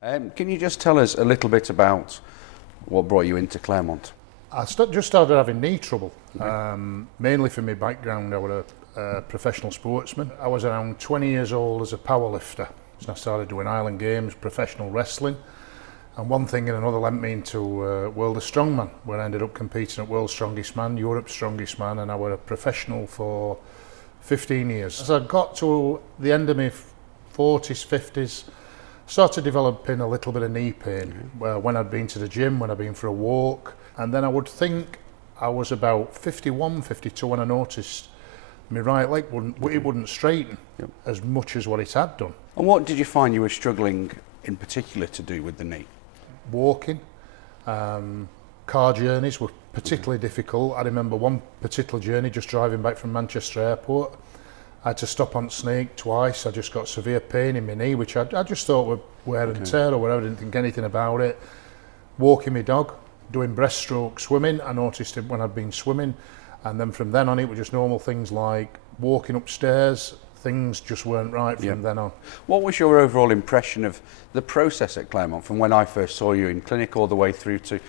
Can you just tell us a little bit about what brought you into Claremont? I just started having knee trouble, mainly from my background. I was a professional sportsman. I was around 20 years old as a powerlifter. So I started doing Island Games, professional wrestling, and one thing and another lent me into World of Strongman, where I ended up competing at World's Strongest Man, Europe's Strongest Man, and I was a professional for 15 years. As I got to the end of my 40s, 50s, started developing a little bit of knee pain when I'd been to the gym, when I'd been for a walk, and then I would think I was about 51, 52 when I noticed my right leg wouldn't straighten as much as what it had done. And what did you find you were struggling in particular to do with the knee? Walking, car journeys were particularly difficult. I remember one particular journey just driving back from Manchester Airport. I had to stop on Snake twice. I just got severe pain in my knee, which I just thought were wear and tear or whatever. I didn't think anything about it. Walking my dog, doing breaststroke swimming. I noticed it when I'd been swimming. And then from then on, it was just normal things like walking upstairs. Things just weren't right from then on. What was your overall impression of the process at Claremont from when I first saw you in clinic all the way through to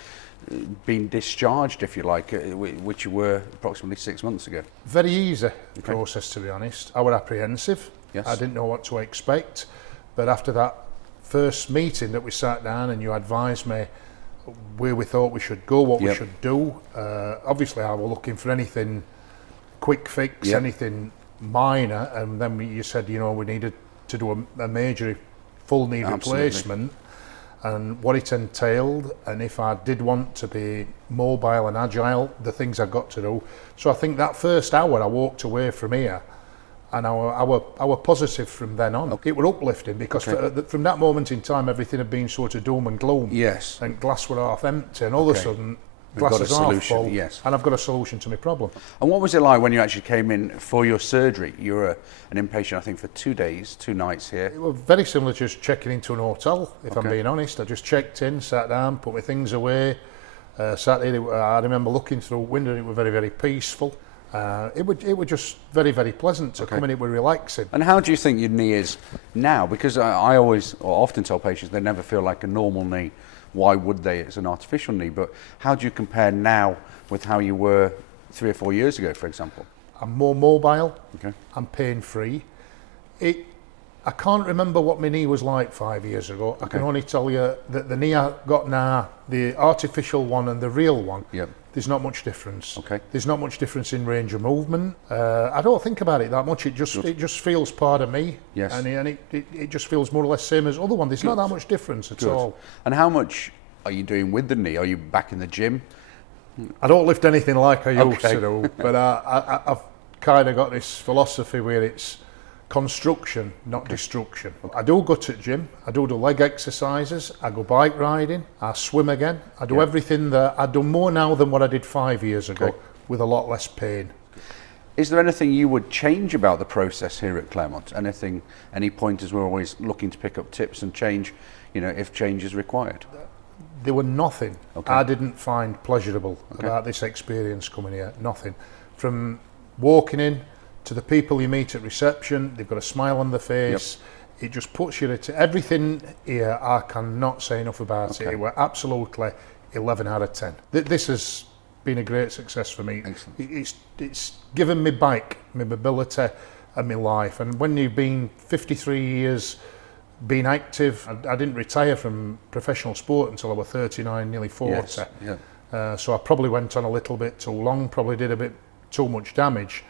being discharged, if you like, which you were approximately 6 months ago? Very easy process, to be honest. I was apprehensive. Yes. I didn't know what to expect. But after that first meeting that we sat down and you advised me where we thought we should go, what we should do, obviously I was looking for anything quick fix, anything minor, and then you said, you know, we needed to do a major full knee replacement and what it entailed, and if I did want to be mobile and agile, the things I got to do. So I think that first hour I walked away from here and I were positive from then on. It were uplifting because from that moment in time everything had been sort of doom and gloom. Yes. And glass were half empty, and all of a sudden glass is half full, and I've got a solution to my problem. And what was it like when you actually came in for your surgery? You were an inpatient, I think, for 2 days, 2 nights here. It was very similar to just checking into an hotel, if I'm being honest. I just checked in, sat down, put my things away, sat here. I remember looking through the window, and it was very, very peaceful. It was just very, very pleasant to come in. It was relaxing. And how do you think your knee is now? Because I always, or often tell patients they never feel like a normal knee. Why would they? It's an artificial knee. But how do you compare now with how you were 3 or 4 years ago, for example? I'm more mobile. I'm pain-free. I can't remember what my knee was like 5 years ago. I can only tell you that the knee I got now, the artificial one and the real one, there's not much difference. There's not much difference in range of movement. I don't think about it that much. It just feels part of me. And it just feels more or less same as other one. There's not that much difference at all. And how much are you doing with the knee? Are you back in the gym? I don't lift anything like I used to do, but I've kind of got this philosophy where it's construction, not destruction. I do go to the gym, I do the leg exercises, I go bike riding, I swim again. I do everything that I do more now than what I did 5 years ago, with a lot less pain. Is there anything you would change about the process here at Claremont? Anything, any pointers? We're always looking to pick up tips and change, you know, if change is required. There were nothing I didn't find pleasurable about this experience coming here, nothing. From walking in, to the people you meet at reception, they've got a smile on their face. It just puts you into everything here. I cannot say enough about it. It were absolutely 11 out of 10. This has been a great success for me. It's given me back my mobility and my life. And when you've been 53 years being active, I didn't retire from professional sport until I was 39, nearly 40. So I probably went on a little bit too long, probably did a bit too much damage.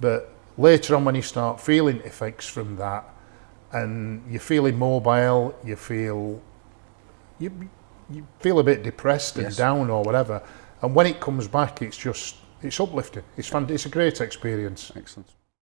But later on, when you start feeling effects from that, and you're feeling mobile, you feel a bit depressed and down or whatever, and when it comes back, it's uplifting. It's a great experience. Excellent.